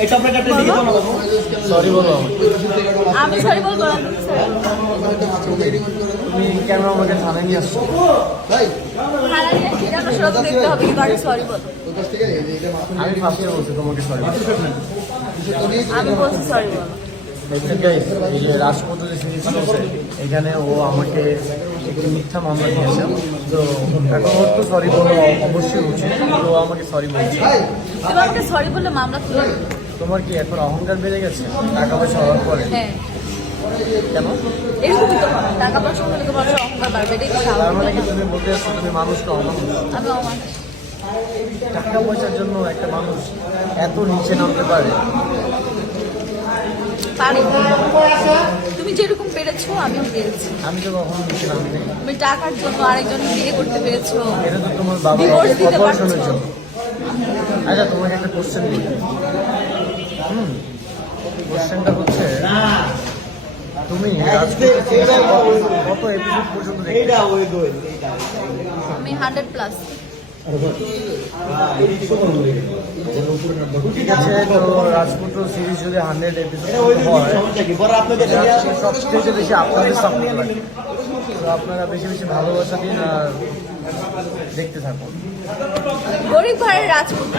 এই চকলেটটা দিকে দাও না বাবু। সরি বলো। আমি সরি বলবো না। তুমি কেন আমাকে থানায় নিয়ে আসছো? থানায় নিয়ে সেটা তো সব দেখতে হবে, কিন্তু আগে সরি বলো। আমি ফার্স্টে বলছি তোমাকে সরি। আমি বলছি সরি বলো। দেখছেন গাইস, এই যে রাজপথ যে সিরিজ চলছে, এখানে ও আমাকে একটি মিথ্যা মামলা দিয়েছে। তো এখন ওর তো সরি বলো অবশ্যই উচিত, তো ও আমাকে সরি বলছে। তুমি আমাকে সরি বললে মামলা তুলে নেবে। তোমার কি এখন অহংকার বেড়ে গেছে টাকা পয়সা হওয়ার পরে? হ্যাঁ, কেন? এরকমই তো হয়। টাকা পয়সা হলে তোমার অহংকার বাড়বে, এটাই তো তার স্বাভাবিক। মানে কি তুমি বলতে চাচ্ছো তুমি মানুষকে অমানুষ? আমি অমানুষ। টাকা পয়সার জন্য একটা মানুষ এত নিচে নামতে পারে? পারি। তুমি যেরকম পেরেছো আমিও পেরেছি। আমি তো কখনো নিচে নামতে। তুমি টাকার জন্য আরেকজন বিয়ে করতে পেরেছো। এটা তো তোমার বাবার Divorce দিতে অপারেশনের পারছো। জন্য। আচ্ছা তোমাকে একটা কোশ্চেন করি। কোশ্চেনটা হচ্ছে তুমি কত এপিসোড পর্যন্ত দেখেছো? আমি 100+। ঠিক আছে, তো রাজপুত্র সিরিজ যদি 100 এপিসোড হয়, সবচেয়ে বেশি আপনাদের সাপোর্ট লাগে। তো আপনারা বেশি বেশি ভালোবাসা দিন আর দেখতে থাকুন। গরিব ঘরের রাজপুত্র।